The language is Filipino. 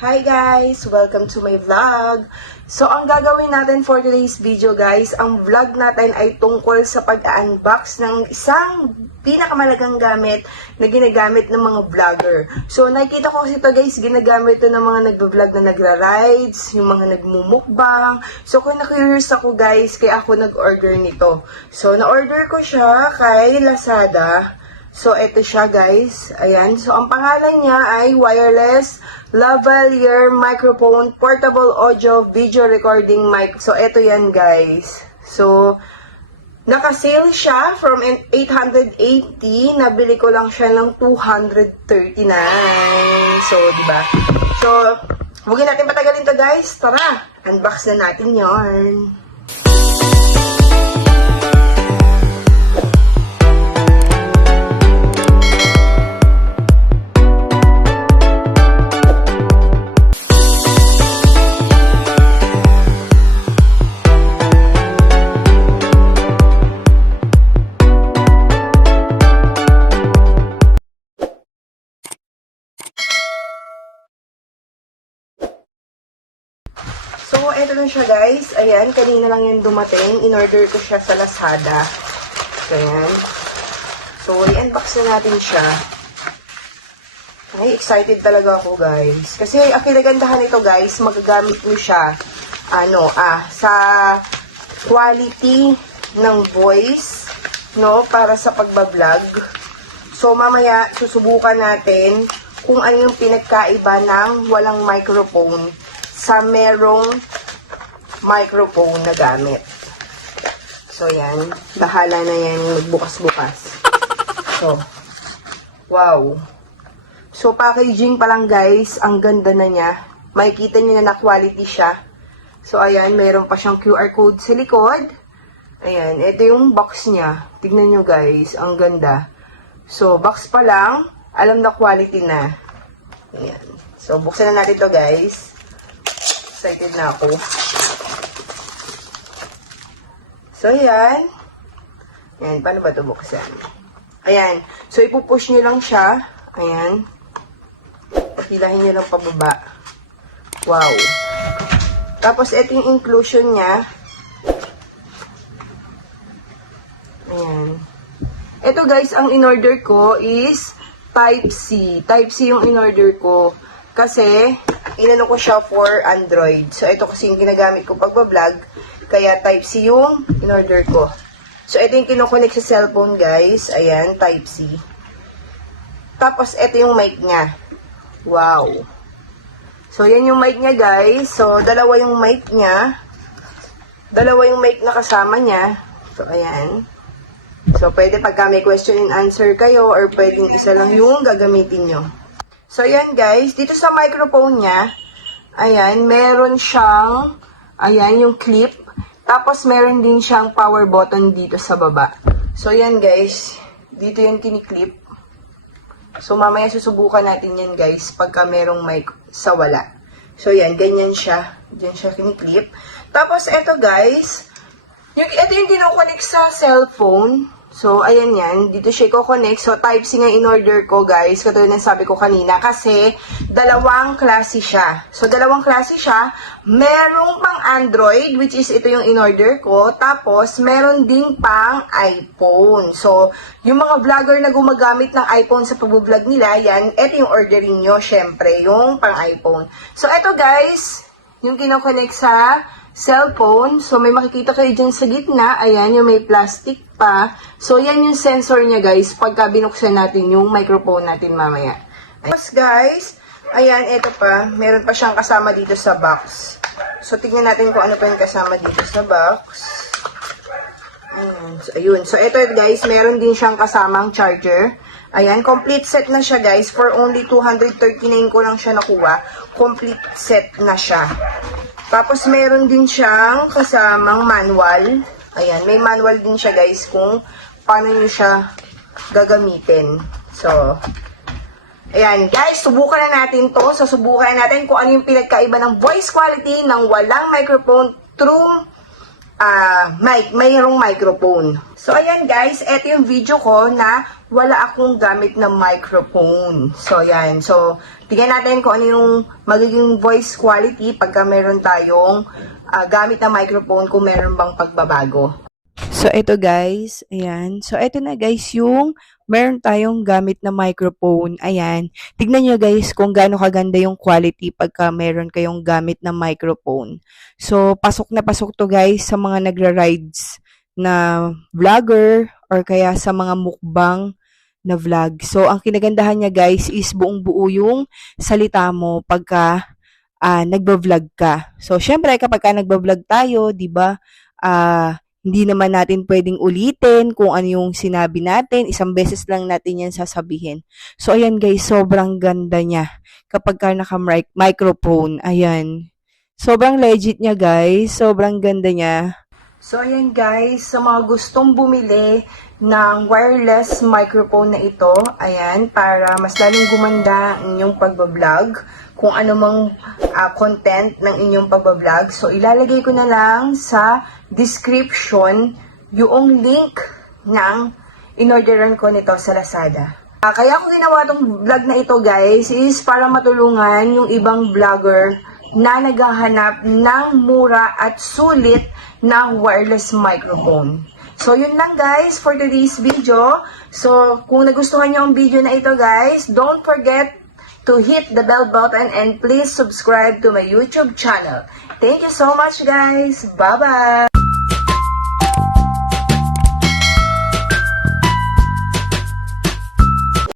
Hi guys! Welcome to my vlog! So, ang gagawin natin for today's video guys, ang vlog natin ay tungkol sa pag-unbox ng isang pinakamalagang gamit na ginagamit ng mga vlogger. So, nakikita ko kasi ito guys, ginagamit ito ng mga nagbablog na nagra-rides, yung mga nagmumukbang. So, kung na-curious ako guys, kaya ako nag-order nito. So, na-order ko siya kay Lazada. So, ito siya guys. Ayan. So, ang pangalan niya ay wireless lavalier microphone portable audio video recording mic. So, ito yan guys. So, naka-sale siya from 880. Nabili ko lang siya ng 239. So, diba? So, huwag natin patagalin to guys. Tara! Unbox na natin yarn. So, eto na siya guys. Ayan, kanina lang yan dumating. In-order ko siya sa Lazada. So, ayan. So, i-unbox na natin siya. Ay, excited talaga ako guys. Kasi, ang kinagandahan nito guys, magagamit mo siya, sa quality ng voice, no, para sa pagbablog. So, mamaya, susubukan natin kung ano yung pinagkaiba ng walang microphone sa merong microphone na gamit. So, yan. Bahala na yan magbukas-bukas. So, wow. So, packaging pa lang guys, ang ganda na niya. Makikita niyo na quality siya. So, ayan, mayroon pa siyang QR code sa likod. Ayan, ito yung box niya. Tignan niyo guys, ang ganda. So, box pa lang, alam na quality na. Ayan. So, buksan na natin to guys. Excited na ako. So, ayan. Ayan, paano ba ito buksan? Ayan. So, ipupush nyo lang siya. Ayan. Hilahin nyo lang pababa. Wow. Tapos, ito yung inclusion niya. Ayan. Ito guys, ang in-order ko is Type-C. Type-C yung in-order ko. Kasi, inano ko siya for Android. So, ito kasi yung ginagamit ko pagpa-vlog. Kaya Type-C yung in-order ko. So, ito yung kinukunik sa cellphone, guys. Ayan, Type-C. Tapos, ito yung mic niya. Wow. So, yan yung mic niya, guys. So, dalawa yung mic niya. Dalawa yung mic na kasama niya. So, ayan. So, pwede pagka may question and answer kayo or pwedeng isa lang yung gagamitin nyo. So, ayan guys, dito sa microphone niya, ayan, meron siyang, ayan, yung clip. Tapos, meron din siyang power button dito sa baba. So, ayan guys, dito yung kiniklip. So, mamaya susubukan natin yan guys, pagka merong mic sa wala. So, ayan, ganyan siya. Diyan siya kiniklip. Tapos, eto guys, ito yung kinukunik sa cellphone. So, ayan yan. Dito siya i-connect. So, Type-C nga in-order ko, guys. Katulad ng sabi ko kanina. Kasi, dalawang klase siya. So, dalawang klase siya. Merong pang Android, which is ito yung in-order ko. Tapos, meron ding pang iPhone. So, yung mga vlogger na gumagamit ng iPhone sa pag-vlog nila, yan, ito yung ordering nyo, syempre, yung pang iPhone. So, ito, guys, yung kinoconnect sa cellphone. So, may makikita kayo dyan sa gitna. Ayan, yung may plastic pa. So, yan yung sensor niya, guys, pagka binuksan natin yung microphone natin mamaya. Tapos, guys, ayan, ito pa. Meron pa siyang kasama dito sa box. So, tignan natin kung ano pa yung kasama dito sa box. Ayan. So, ayun. So, ito, guys, meron din siyang kasamang charger. Ayan, complete set na siya, guys. For only 239 ko lang siya nakuha. Complete set na siya. Tapos, meron din siyang kasamang manual. Ayan, may manual din siya guys kung paano nyo siya gagamitin. So, ayan guys, subukan na natin to. So, subukan natin kung ano yung pinagkaiba ng voice quality ng walang microphone through mayroong microphone. So, ayan guys, eto yung video ko na wala akong gamit na microphone. So, yan. So, tingnan natin kung ano yung magiging voice quality pagka meron tayong gamit na microphone, kung meron bang pagbabago. So, ito guys. Ayan. So, ito na guys yung meron tayong gamit na microphone. Ayan. Tignan nyo guys kung gaano kaganda yung quality pagka meron kayong gamit na microphone. So, pasok na pasok to guys sa mga nagra-rides na vlogger or kaya sa mga mukbang na vlog. So, ang kinagandahan niya guys is buong buo yung salita mo pagka nagba-vlog ka. So, syempre kapag ka nagba-vlog tayo, 'di ba? Hindi naman natin pwedeng ulitin kung ano yung sinabi natin. Isang beses lang natin yan sasabihin. So, ayan guys, sobrang ganda niya kapag ka naka-microphone. Ayan. Sobrang legit niya guys. Sobrang ganda niya. So, ayan guys, sa mga gustong bumili ng wireless microphone na ito, ayan, para mas lalong gumanda ang inyong pagbablog, kung ano mang content ng inyong pagbablog. So, ilalagay ko na lang sa description yung link ng inorderan ko nito sa Lazada. Kaya ako ginawa tong vlog na ito guys is para matulungan yung ibang vlogger na naghahanap ng mura at sulit ng wireless microphone. So, yun lang guys for today's video. So, kung nagustuhan nyo ang video na ito guys, don't forget to hit the bell button and please subscribe to my YouTube channel. Thank you so much guys. Bye-bye!